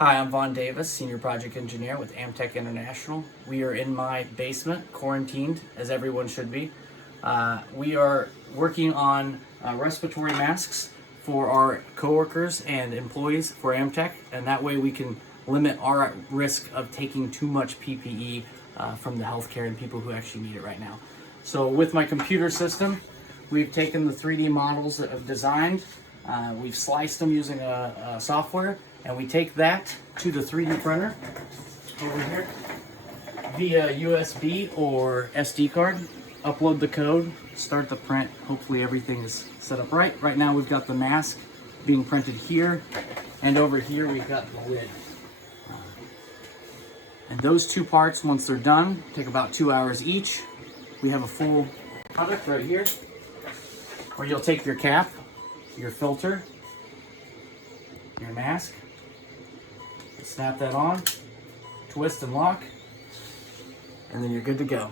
Hi, I'm Vaughn Davis, Senior Project Engineer with AmTech International. We are in my basement, quarantined, as everyone should be. We are working on respiratory masks for our coworkers and employees for AmTech, and that way we can limit our risk of taking too much PPE from the healthcare and people who actually need it right now. So with my computer system, we've taken the 3D models that I've designed, we've sliced them using a software, and we take that to the 3D printer over here via USB or SD card, upload the code, start the print. Hopefully everything is set up right. Right now we've got the mask being printed here, and over here we've got the lid. And those two parts, once they're done, take about 2 hours each. We have a full product right here, where you'll take your cap, your filter, your mask, snap that on, twist and lock, and then you're good to go.